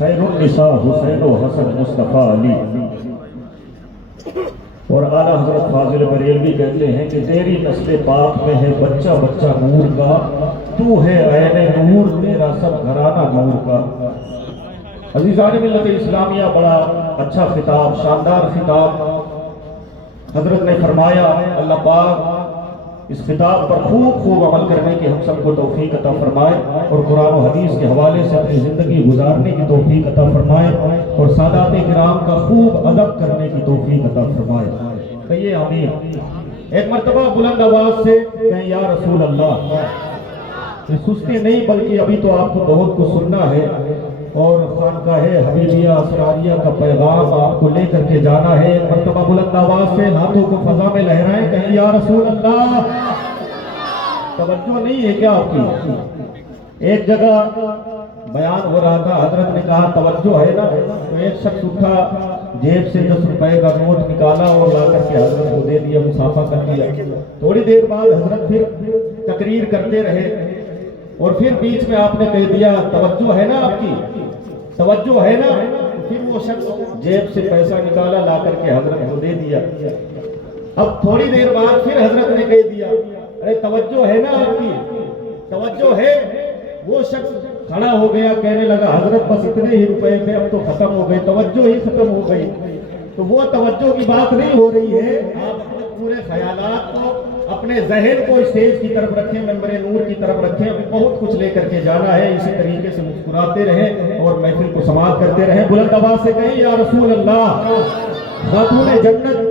خیر النساء حسین و حسن مصطفیٰ علی۔ اور اعلیٰ حضرت فاضل بریلوی کہتے ہیں کہ تیری نسل پاک میں ہے بچہ بچہ نور کا، تو ہے عین نور تیرا سب گھرانہ نور کا۔ عزیزان ملت اسلامیہ، بڑا اچھا خطاب، شاندار خطاب حضرت نے فرمایا۔ اللہ پاک اس خطاب پر خوب عمل کرنے کی ہم سب کو توفیق عطا فرمائے، اور قرآن و حدیث کے حوالے سے اپنی زندگی گزارنے کی توفیق عطا فرمائے، اور سادات کرام کا خوب ادب کرنے کی توفیق عطا فرمائے۔ کہیے آمین۔ ایک مرتبہ بلند آواز سے کہیں یا رسول اللہ۔ سستی نہیں، بلکہ ابھی تو آپ کو بہت کچھ سننا ہے، اور خانقاہ حبیبیہ اسراریہ کا پیغام آپ کو لے کر کے جانا ہے۔ ایک مرتبہ بلند آواز سے ہاتھوں کو فضا میں لہرائیں، کہیں یا رسول اللہ۔ توجہ نہیں ہے کیا آپ کی؟ ایک جگہ بیان ہو رہا تھا، حضرت نے کہا توجہ ہے نا؟ تو ایک شخص اٹھا، جیب سے 10 روپے کا نوٹ نکالا اور لا کر کے حضرت کو دے دیا، مسافہ کر دیا۔ تھوڑی دیر بعد حضرت پھر تقریر کرتے رہے، اور پھر بیچ میں آپ نے کہہ دیا توجہ ہے نا آپ کی، توجہ ہے نا؟ پھر وہ شخص جیب سے پیسہ نکالا، لا کر کے حضرت کو دے دیا۔ اب تھوڑی دیر بعد پھر حضرت نے کہہ دیا ارے توجہ ہے نا آپ کی، توجہ ہے؟ وہ شخص کھڑا ہو گیا، کہنے لگا حضرت بس اتنے ہی روپے تھے، اب تو ختم ہو گئے، توجہ ہی ختم ہو گئی۔ تو وہ توجہ کی بات نہیں ہو رہی ہے، آپ اپنے پورے خیالات کو، اپنے ذہن کو اسٹیج کی طرف رکھیں، ممبر نور کی طرف رکھیں۔ ابھی بہت کچھ لے کر کے جانا ہے، اسی طریقے سے مسکراتے رہیں اور محفل کو سماعت کرتے رہیں۔ بلند آواز سے کہیں یا رسول اللہ۔ خاتون جنت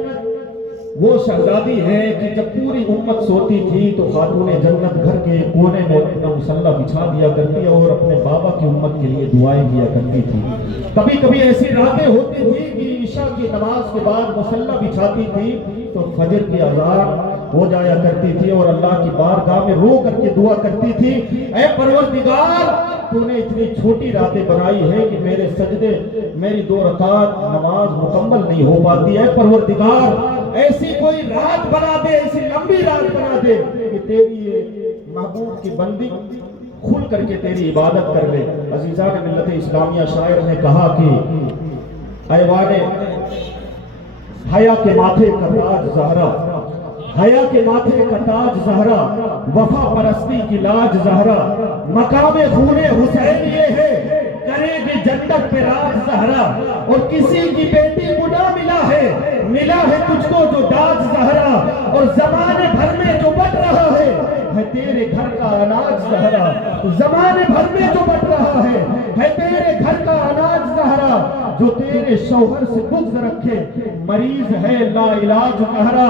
وہ شہزادی ہے کہ جب پوری امت سوتی تھی تو خاتون جنت گھر کے کونے میں اپنا مسلح بچھا دیا کرتی اور اپنے بابا کی امت کے لیے دعائیں کیا کرتی تھی۔ کبھی کبھی ایسی راتیں ہوتی تھی کہ عشاء کی نماز کے بعد مسلح بچھاتی تھی تو فجر کی اذان ہو جایا کرتی تھی، اور اللہ کی بارگاہ میں رو کر کے دعا کرتی تھی، اے پروردگار تو نے اتنی چھوٹی راتیں بنائی ہے کہ میرے سجدے، میری 2 رکعت نماز مکمل نہیں ہو پاتی ہے، پروردگار ایسی کوئی رات بنا دے، ایسی لمبی رات بنا دے کہ تیری محبوب کی بندی کھل کر کے تیری عبادت کر لے۔ عزیزان ملت اسلامیہ، شاعر نے کہا کہ ایوان حیا کے ماتھے کا تاج زہرا، حیا کے ماتھے کا تاج زہرا، وفا پرستی کی لاج زہرا، مقام خون حسین یہ ہے کرے گی جنت پہ راج زہرا، اور کسی کی بیٹی کو نہ ملا ہے تجھ کو جو داج زہرا، اور زمانے بھر میں جو بٹ رہا ہے تیرے گھر کا اناج زہرا، زمانے بھر میں جو بٹ رہا ہے تیرے گھر کا اناج زہرا، جو تیرے شوہر سے بغض رکھے مریض ہے لا علاج قہرا،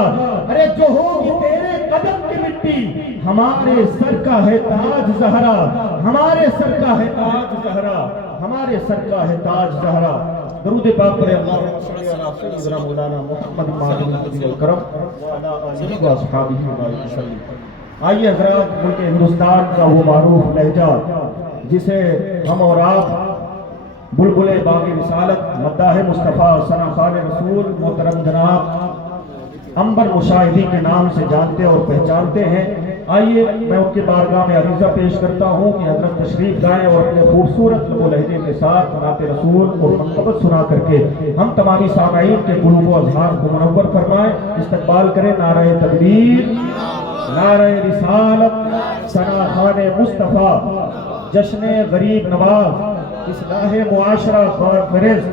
ارے جو ہوگی تیرے قدم کی مٹی ہمارے سر کا ہے تاج زہرا، ہمارے سر کا ہے تاج زہرا، ہمارے سر کا ہے تاج زہرا۔ درود پاک پڑھیں اللہم صلی علی سیدنا مولانا محمد معظم الکرم وعلی آلہ و اصحابہ وسلم۔ آئیے حضرات، ملک ہندوستان کا وہ معروف لہجہ جسے ہم اور آپ بلبل باغ رسالت، مداح مصطفیٰ، ثنا خوان رسول محترم جناب عنبر مشاہدی کے نام سے جانتے اور پہچانتے ہیں۔ آئیے میں ان کے بارگاہ میں عریضہ پیش کرتا ہوں کہ حضرت تشریف لائیں اور اپنے خوبصورت لب و لہجے کے ساتھ نعت رسول اور منقبت سنا کر کے ہم تمامی سامعین کے قلوب و اذہان کو منور فرمائیں۔ استقبال کریں نعرہ تکبیر، نعرہ رسالت، ثنا خوان مصطفیٰ، جشن غریب نواز، اصلاح معاشرہ کانفرنس